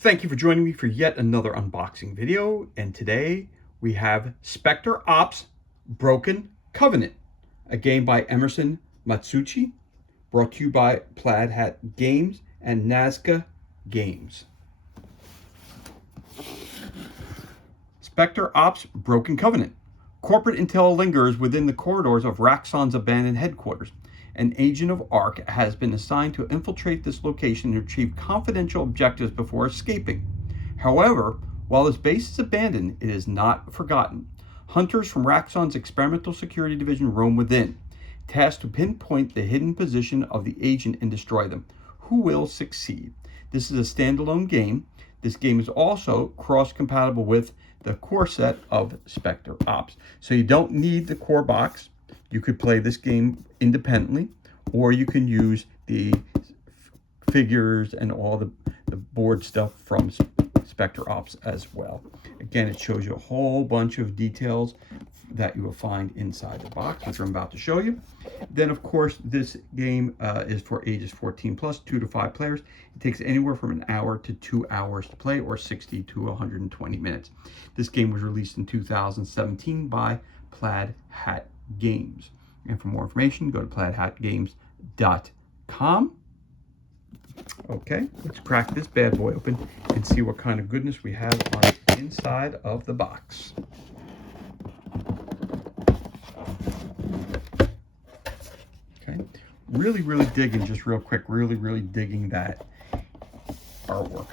Thank you for joining me for yet another unboxing video, and today we have Specter Ops Broken Covenant, a game by Emerson Matsuuchi, brought to you by Plaid Hat Games and Nazca Games. Specter Ops Broken Covenant. Corporate intel lingers within the corridors of Raxon's abandoned headquarters. An agent of ARC has been assigned to infiltrate this location and achieve confidential objectives before escaping. However, while his base is abandoned, it is not forgotten. Hunters from Raxon's Experimental Security Division roam within, tasked to pinpoint the hidden position of the agent and destroy them. Who will succeed? This is a standalone game. This game is also cross-compatible with the core set of Specter Ops. So you don't need the core box. You could play this game independently, or you can use the figures and all the board stuff from Specter Ops as well. Again, it shows you a whole bunch of details that you will find inside the box, which I'm about to show you. Then, of course, this game is for ages 14 plus, 2 to 5 players. It takes anywhere from an hour to 2 hours to play, or 60 to 120 minutes. This game was released in 2017 by Plaid Hat Games. And for more information, go to plaidhatgames.com. Okay, let's crack this bad boy open and see what kind of goodness we have on the inside of the box. Okay, really digging, just real quick, really digging that artwork.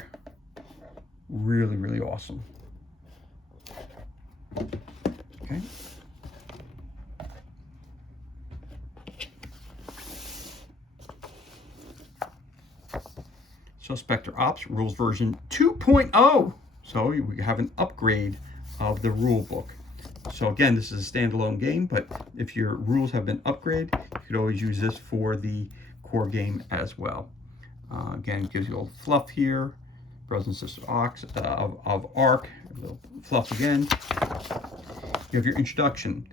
Really awesome. Okay. So Specter Ops rules version 2.0. So we have an upgrade of the rule book. So again, this is a standalone game, but if your rules have been upgraded, you could always use this for the core game as well. Again, it gives you a little fluff here, brothers and sisters of ARC, a little fluff again. You have your introduction.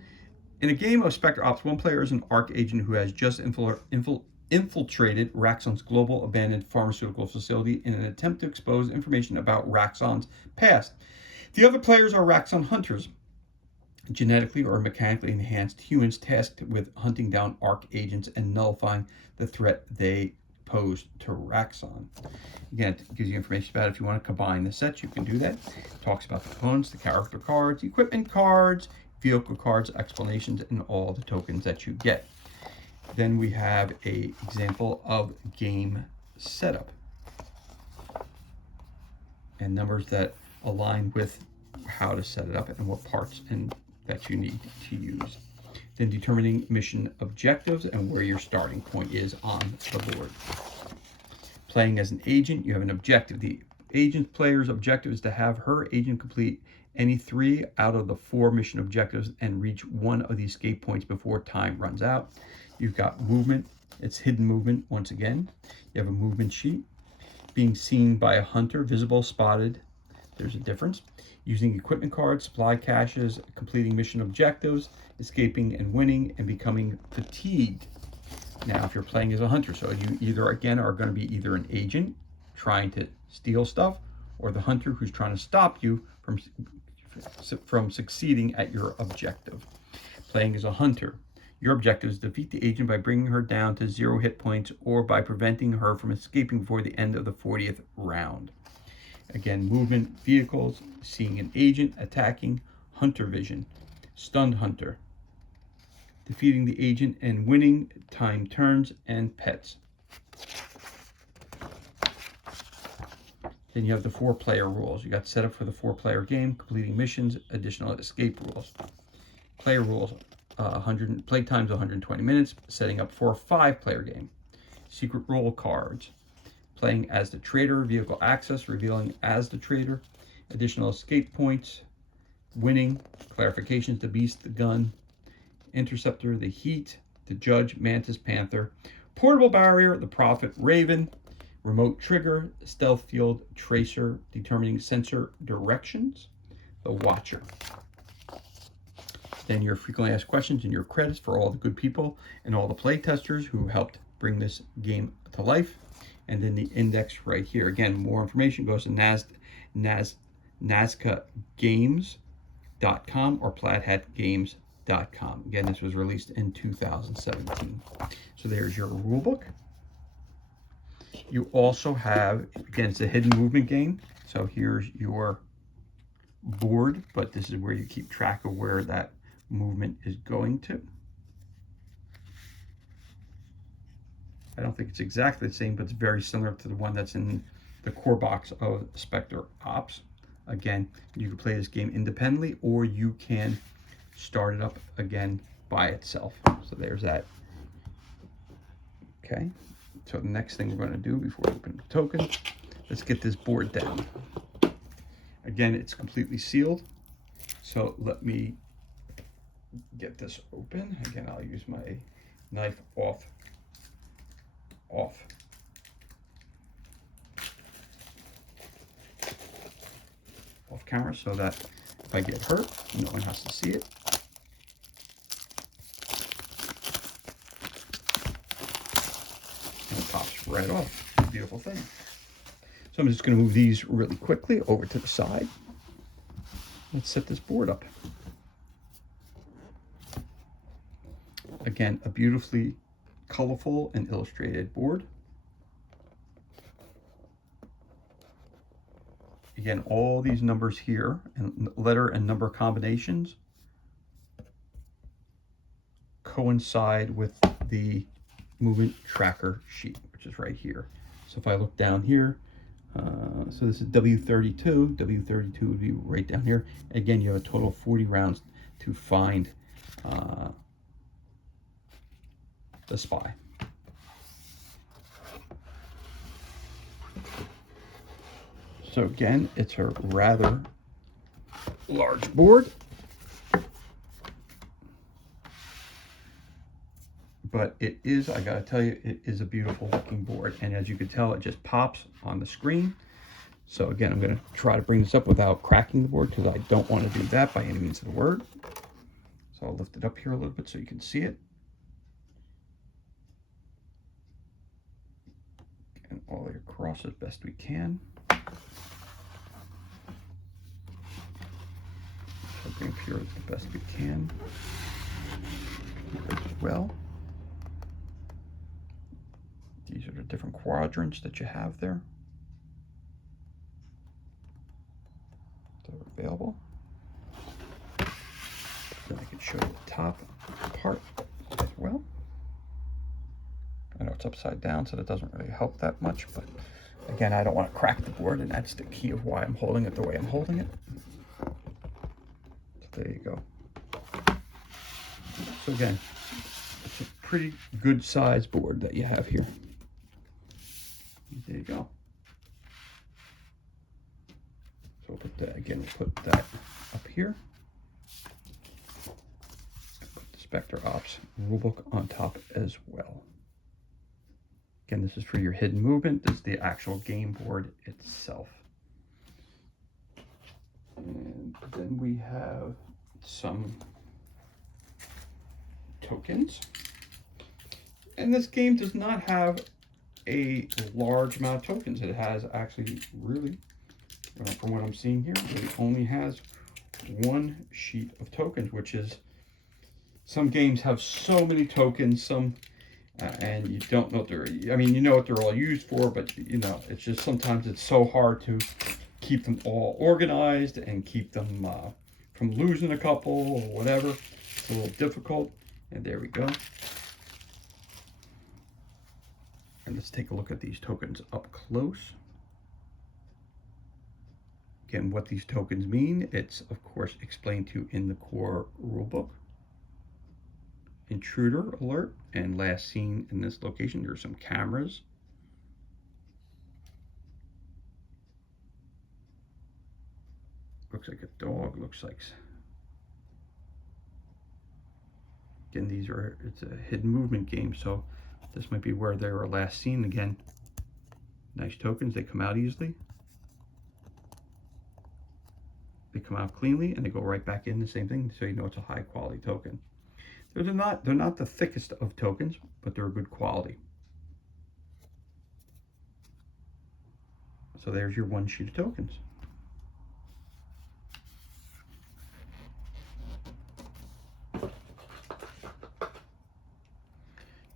In a game of Specter Ops, one player is an ARC agent who has just infiltrated Raxon's global abandoned pharmaceutical facility in an attempt to expose information about Raxon's past. The other players are Raxon hunters, genetically or mechanically enhanced humans tasked with hunting down ARC agents and nullifying the threat they pose to Raxon. Again, it gives you information about it. If you want to combine the sets, you can do that. It talks about the components, the character cards, equipment cards, vehicle cards, explanations, and all the tokens that you get. Then we have an example of game setup and numbers that align with how to set it up and what parts and that you need to use. Then determining mission objectives and where your starting point is on the board. Playing as an agent, you have an objective. The agent player's objective is to have her agent complete any 3 out of the 4 mission objectives and reach one of the escape points before time runs out. You've got movement. It's hidden movement once again. You have a movement sheet. Being seen by a hunter, visible, spotted. There's a difference. Using equipment cards, supply caches, completing mission objectives, escaping and winning, and becoming fatigued. Now, if you're playing as a hunter, so you either, again, are going to be either an agent trying to steal stuff, or the hunter who's trying to stop you from succeeding at your objective. Playing as a hunter, your objective is to defeat the agent by bringing her down to 0 hit points or by preventing her from escaping before the end of the 40th round. Again, movement, vehicles, seeing an agent, attacking, hunter vision, stunned hunter, defeating the agent and winning, time turns, and pets. Then you have the 4-player rules. You got set up for the 4-player game, completing missions, additional escape rules. Player rules, play times 120 minutes, setting up for a 5-player game. Secret role cards. Playing as the traitor, vehicle access, revealing as the traitor, additional escape points, winning, clarifications, the beast, the gun, interceptor, the heat, the judge, mantis, panther, portable barrier, the prophet, raven, remote trigger, stealth field, tracer, determining sensor directions, the watcher. Then your frequently asked questions and your credits for all the good people and all the play testers who helped bring this game to life. and then the index right here. Again, more information goes to NazcaGames.com or PlaidHatGames.com. Again, this was released in 2017. So there's your rule book. You also have, again, it's a hidden movement game. So here's your board, but this is where you keep track of where that movement is going to. I don't think it's exactly the same, but it's very similar to the one that's in the core box of Specter Ops. Again, you can play this game independently, or you can start it up again by itself. So there's that. Okay, so the next thing we're going to do before we open the token, let's get this board down. Again, it's completely sealed. So let me get this open. Again, I'll use my knife off camera so that if I get hurt, no one has to see it. And it pops right off. It's a beautiful thing. So I'm just going to move these really quickly over to the side. Let's set this board up. Again, a beautifully colorful and illustrated board. Again, all these numbers here and letter and number combinations coincide with the movement tracker sheet, which is right here. So if I look down here, so this is W32. W32 would be right down here. Again, you have a total of 40 rounds to find the spy. So again, it's a rather large board, but it is, I gotta tell you, it is a beautiful looking board. And as you can tell, it just pops on the screen. So again, I'm gonna try to bring this up without cracking the board because I don't want to do that by any means of the word. So I'll lift it up here a little bit so you can see it. And all the way across as best we can. Bring up here the best we can as well. These are the different quadrants that you have there that are available. Then I can show you the top part as well. I know it's upside down, so that doesn't really help that much, but again, I don't want to crack the board, and that's the key of why I'm holding it the way I'm holding it. There you go. So again, it's a pretty good size board that you have here. There you go. So we'll put that, again, we'll put that up here. Put the Specter Ops rulebook on top as well. Again, this is for your hidden movement. This is the actual game board itself. And then we have some tokens. And this game does not have a large amount of tokens. It has actually really, from what I'm seeing here, it only has one sheet of tokens, which is, some games have so many tokens, some and you don't know what they're, I mean, you know what they're all used for, but you know, it's just sometimes it's so hard to keep them all organized and keep them from losing a couple or whatever. It's a little difficult. And there we go. And let's take a look at these tokens up close. Again, what these tokens mean, it's of course explained to you in the core rulebook. Intruder alert and last seen in this location. There are some cameras. Looks like a dog, looks like. Again, these are, it's a hidden movement game, so this might be where they were last seen. Again, nice tokens, they come out easily. They come out cleanly and they go right back in the same thing, so you know it's a high quality token. They're not the thickest of tokens, but they're good quality. So there's your one sheet of tokens.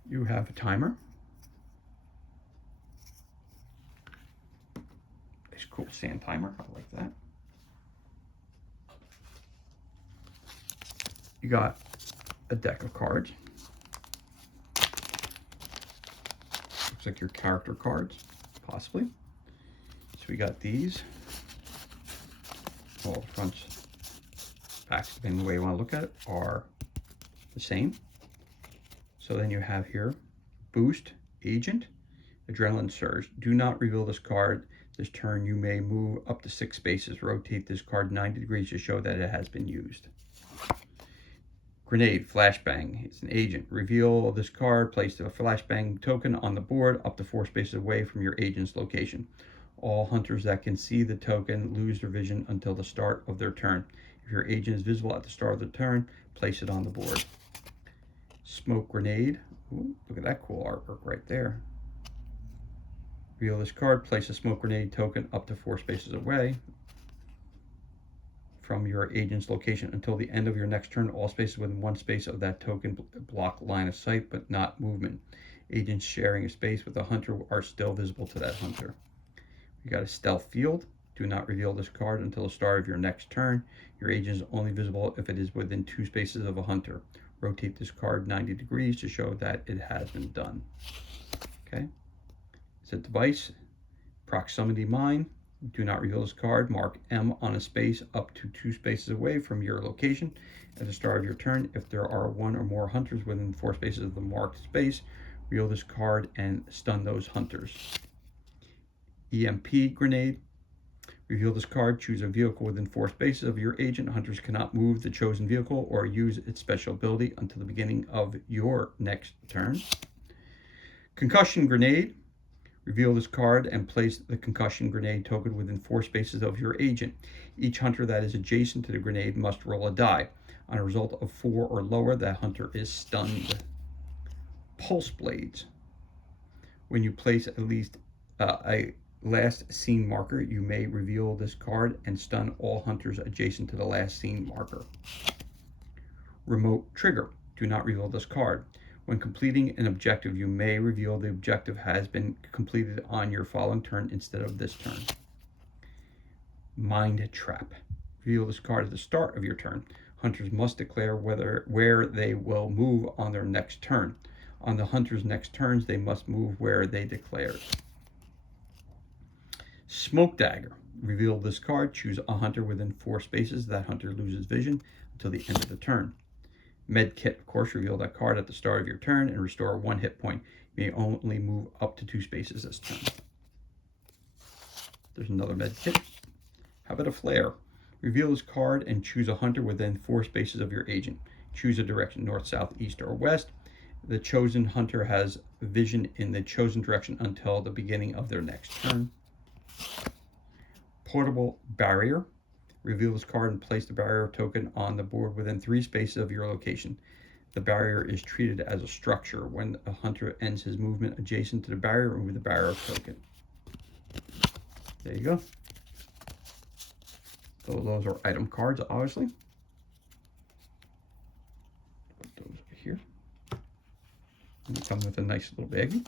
You have a timer. Nice cool sand timer, I like that. You got a deck of cards. Looks like your character cards, possibly. So we got these. All the fronts, backs, depending on the way you want to look at it, are the same. So then you have here, Boost, Agent, Adrenaline Surge. Do not reveal this card. This turn you may move up to 6 spaces. Rotate this card 90 degrees to show that it has been used. Grenade, Flashbang. It's an agent. Reveal this card. Place the Flashbang token on the board up to 4 spaces away from your agent's location. All hunters that can see the token lose their vision until the start of their turn. If your agent is visible at the start of the turn, place it on the board. Smoke Grenade. Ooh, look at that cool artwork right there. Reveal this card. Place a Smoke Grenade token up to 4 spaces away from your agent's location until the end of your next turn. All spaces within 1 space of that token block line of sight, but not movement. Agents sharing a space with a hunter are still visible to that hunter. You got a Stealth Field. Do not reveal this card until the start of your next turn. Your agent is only visible if it is within 2 spaces of a hunter. Rotate this card 90 degrees to show that it has been done. Okay. It's a device. Proximity Mine. Do not reveal this card. Mark M on a space up to 2 spaces away from your location. At the start of your turn, if there are 1 or more hunters within 4 spaces of the marked space, reveal this card and stun those hunters. EMP Grenade. Reveal this card. Choose a vehicle within 4 spaces of your agent. Hunters cannot move the chosen vehicle or use its special ability until the beginning of your next turn. Concussion Grenade. Reveal this card and place the Concussion Grenade token within 4 spaces of your agent. Each hunter that is adjacent to the grenade must roll a die. On a result of 4 or lower, that hunter is stunned. Pulse Blades. When you place at least a last scene marker, you may reveal this card and stun all hunters adjacent to the last scene marker. Remote Trigger. Do not reveal this card. When completing an objective, you may reveal the objective has been completed on your following turn instead of this turn. Mind Trap. Reveal this card at the start of your turn. Hunters must declare where they will move on their next turn. On the hunter's next turns, they must move where they declared. Smoke Dagger. Reveal this card. Choose a hunter within 4 spaces. That hunter loses vision until the end of the turn. Med Kit, of course, reveal that card at the start of your turn and restore 1 hit point. You may only move up to 2 spaces this turn. There's another Med Kit. How about a Flare? Reveal this card and choose a hunter within 4 spaces of your agent. Choose a direction, north, south, east, or west. The chosen hunter has vision in the chosen direction until the beginning of their next turn. Portable Barrier. Reveal this card and place the barrier token on the board within 3 spaces of your location. The barrier is treated as a structure. When a hunter ends his movement adjacent to the barrier, remove the barrier token. There you go. So those are item cards, obviously. Put those over here. And they come with a nice little baggie.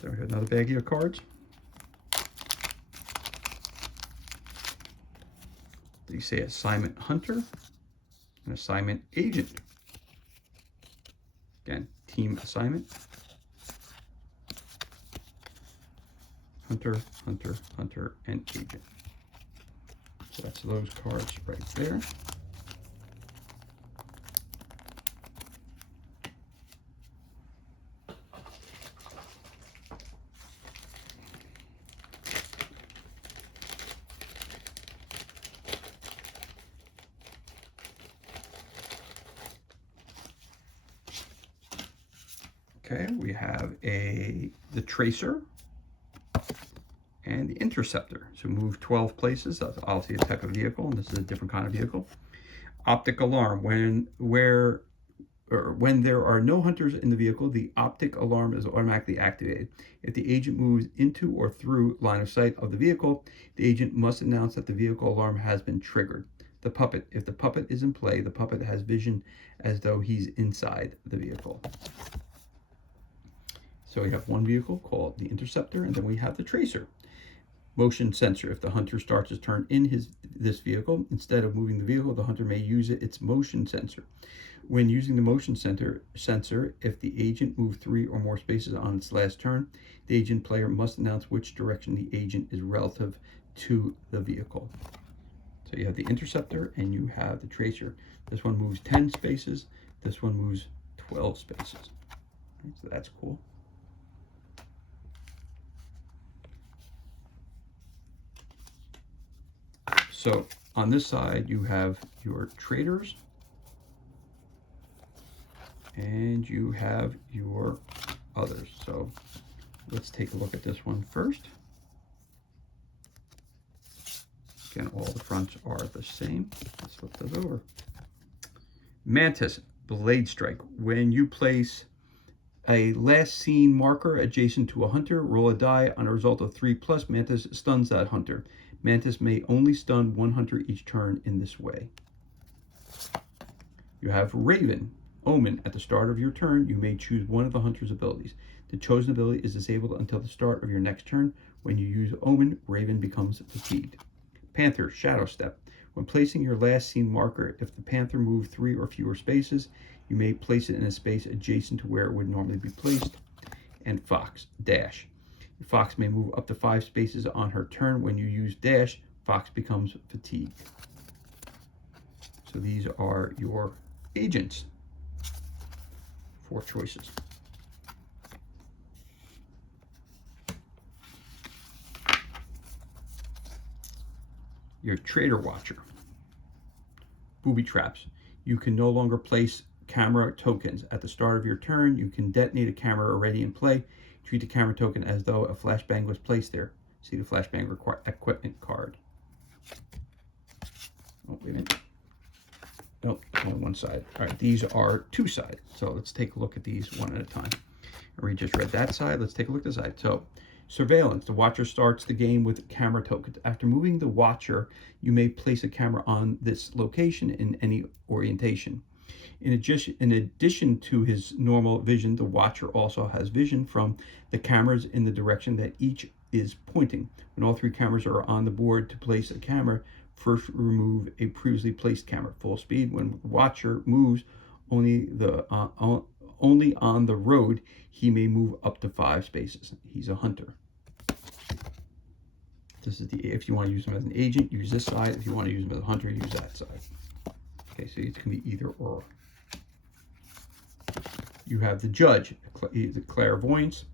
There we have another baggie of cards. They say Assignment Hunter and Assignment Agent. Again, team assignment. Hunter, Hunter, Hunter, and Agent. So that's those cards right there. Okay, we have the Tracer and the Interceptor. So move 12 places. That's obviously a type of vehicle, and this is a different kind of vehicle. Optic Alarm. Where When there are no hunters in the vehicle, the optic alarm is automatically activated. If the agent moves into or through line of sight of the vehicle, the agent must announce that the vehicle alarm has been triggered. The puppet. If the puppet is in play, the puppet has vision as though he's inside the vehicle. So we have one vehicle called the interceptor, and then we have the tracer. Motion sensor. If the hunter starts his turn in this vehicle, instead of moving the vehicle, the hunter may use its motion sensor. When using the motion sensor, if the agent moved 3 or more spaces on its last turn, the agent player must announce which direction the agent is relative to the vehicle. So you have the interceptor and you have the tracer. This one moves 10 spaces. This one moves 12 spaces. So that's cool. So on this side, you have your traders and you have your others. So let's take a look at this one first. Again, all the fronts are the same. Let's flip those over. Mantis, Blade Strike. When you place a last seen marker adjacent to a hunter, roll a die. On a result of 3+, Mantis stuns that hunter. Mantis may only stun one hunter each turn in this way. You have Raven, Omen. At the start of your turn, you may choose one of the hunter's abilities. The chosen ability is disabled until the start of your next turn. When you use Omen, Raven becomes fatigued. Panther, Shadow Step. When placing your last seen marker, if the Panther moved 3 or fewer spaces, you may place it in a space adjacent to where it would normally be placed. And Fox, Dash. Fox may move up to 5 spaces on her turn. When you use Dash, Fox becomes fatigued. So these are your agents. 4 choices. Your Trader Watcher. Booby traps. You can no longer place camera tokens. At the start of your turn, you can detonate a camera already in play. Treat the camera token as though a flashbang was placed there. See the flashbang equipment card. Oh, wait a minute. Oh, only one side. All right, these are 2 sides. So let's take a look at these one at a time. We just read that side. Let's take a look at this side. So, surveillance. The watcher starts the game with camera tokens. After moving the watcher, you may place a camera on this location in any orientation. In addition to his normal vision, the watcher also has vision from the cameras in the direction that each is pointing. When all 3 cameras are on the board to place a camera, first remove a previously placed camera. Full speed. When the watcher moves only on the road, he may move up to 5 spaces. He's a hunter. This is if you want to use him as an agent, use this side. If you want to use him as a hunter, use that side. Okay, so it can be either or. You have the judge, the clairvoyance.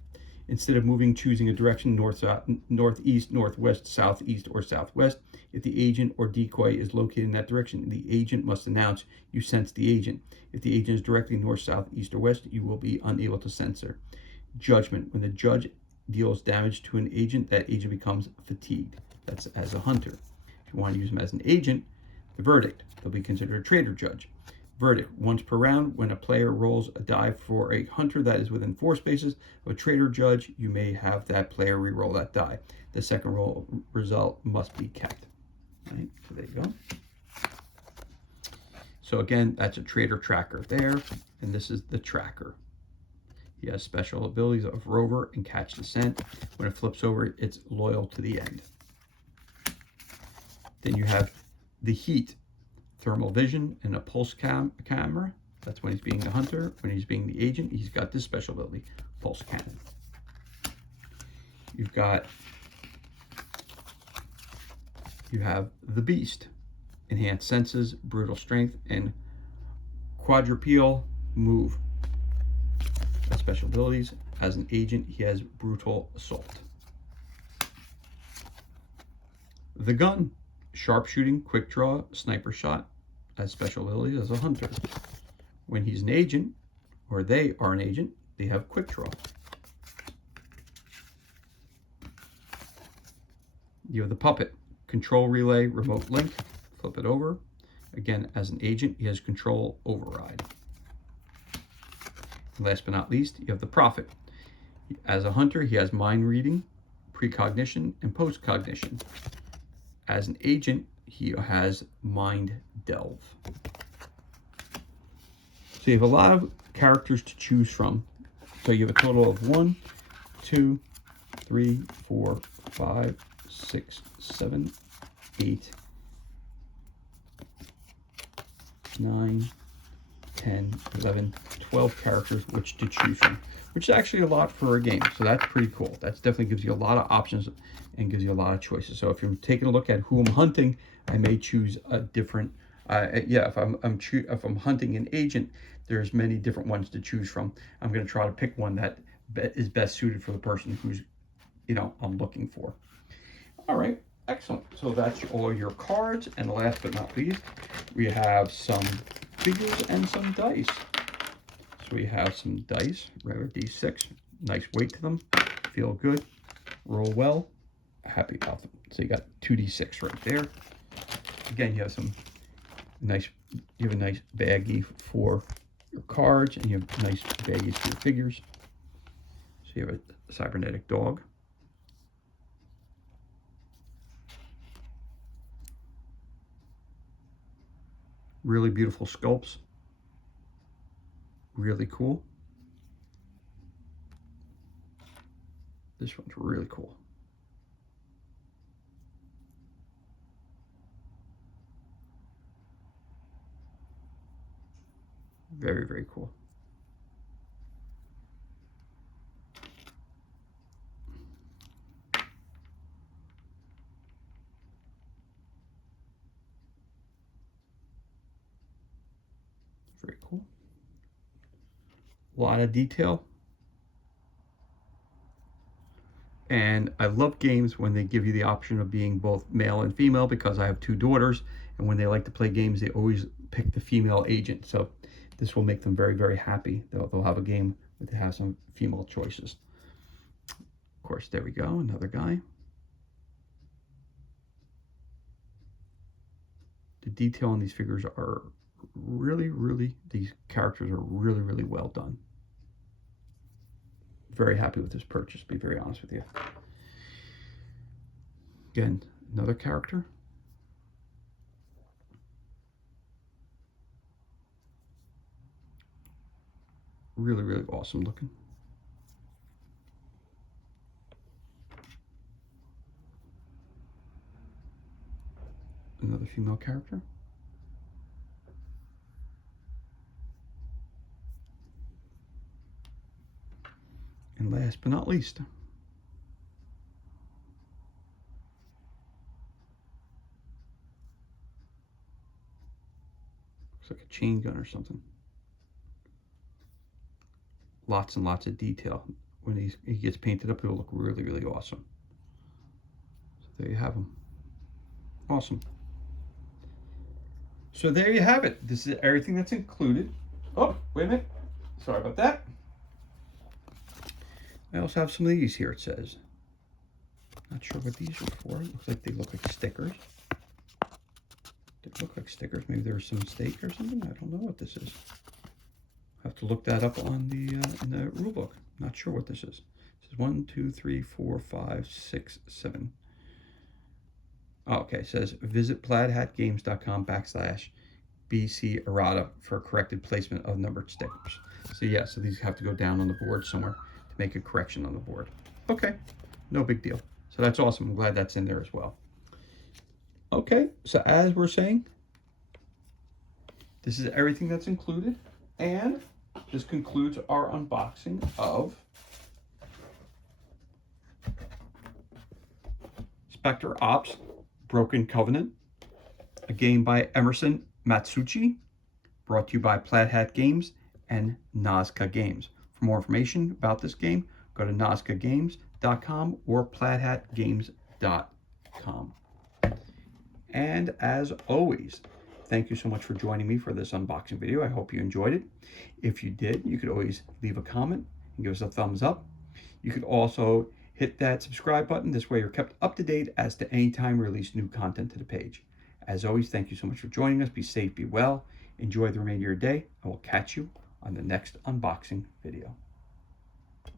Instead of moving, choosing a direction, north, south, northeast, northwest, southeast, or southwest. If the agent or decoy is located in that direction, the agent must announce you sense the agent. If the agent is directly north, south, east, or west, you will be unable to censor. Judgment. When the judge deals damage to an agent, that agent becomes fatigued. That's as a hunter. If you want to use him as an agent, the verdict. They'll be considered a trader judge. Verdict. Once per round, when a player rolls a die for a hunter that is within 4 spaces of a trader judge, you may have that player re-roll that die. The second roll result must be kept. Right, so there you go. So again, that's a trader tracker there, and this is the tracker. He has special abilities of rover and catch the scent. When it flips over, it's loyal to the end. Then you have the heat. Thermal vision and a pulse camera. That's when he's being the hunter. When he's being the agent, he's got this special ability, pulse cannon. You have the beast, enhanced senses, brutal strength, and quadrupedal move. That's special abilities. As an agent, he has brutal assault. The gun, sharpshooting, quick draw, sniper shot. As special abilities as a hunter. When he's an agent, or they are an agent, they have quick draw. You have the puppet, control relay, remote link, flip it over. Again, as an agent, he has control override. And last but not least, you have the Prophet. As a hunter, he has mind reading, precognition, and postcognition. As an agent, he has mind delve. So you have a lot of characters to choose from. So you have a total of 1, 2, 3, 4, 5, 6, 7, 8, 9, 10, 11, 12 characters which to choose from, which is actually a lot for a game. So that's pretty cool. That definitely gives you a lot of options and gives you a lot of choices. So if you're taking a look at who I'm hunting, I may choose a different, if I'm hunting an agent, there's many different ones to choose from. I'm going to try to pick one that is best suited for the person who's, I'm looking for. All right, excellent. So that's all your cards. And last but not least, we have some figures and some dice. So we have some dice, regular D6, nice weight to them, feel good, roll well, happy about them. So you got 2D6 right there. Again, you have a nice baggie for your cards, and you have nice baggies for your figures. So you have a cybernetic dog. Really beautiful sculpts. Really cool. This one's really cool. Very, very cool. Very cool. A lot of detail. And I love games when they give you the option of being both male and female, because I have 2 daughters, and when they like to play games, they always pick the female agent. So this will make them very, very happy. They'll have a game where they have some female choices. Of course, there we go, another guy. The detail on these figures are really, these characters are really well done. Very happy with this purchase, to be very honest with you. Again, another character. Really awesome looking. Another female character. And last but not least, looks like a chain gun or something. Lots and lots of detail. When he gets painted up, it'll look really awesome. So there you have him. Awesome. So there you have it. This is everything that's included. Oh, wait a minute. Sorry about that. I also have some of these here, it says. Not sure what these are for. It looks like they look like stickers. They look like stickers. Maybe there's some mistake or something. I don't know what this is. I have to look that up on the in the rule book. Not sure what this is. It says 1, 2, 3, 4, 5, 6, 7. Oh, okay, it says visit plaidhatgames.com/BC errata for corrected placement of numbered stickers. So yeah, so these have to go down on the board somewhere to make a correction on the board. Okay, no big deal. So that's awesome. I'm glad that's in there as well. Okay, so as we're saying, this is everything that's included, and this concludes our unboxing of Specter Ops Broken Covenant, a game by Emerson Matsuuchi, brought to you by Plaid Hat Games and Nazca Games. For more information about this game, go to nazcagames.com or plaidhatgames.com. And as always, thank you so much for joining me for this unboxing video. I hope you enjoyed it. If you did, you could always leave a comment and give us a thumbs up. You could also hit that subscribe button. This way you're kept up to date as to any time we release new content to the page. As always, thank you so much for joining us. Be safe, be well. Enjoy the remainder of your day. I will catch you on the next unboxing video.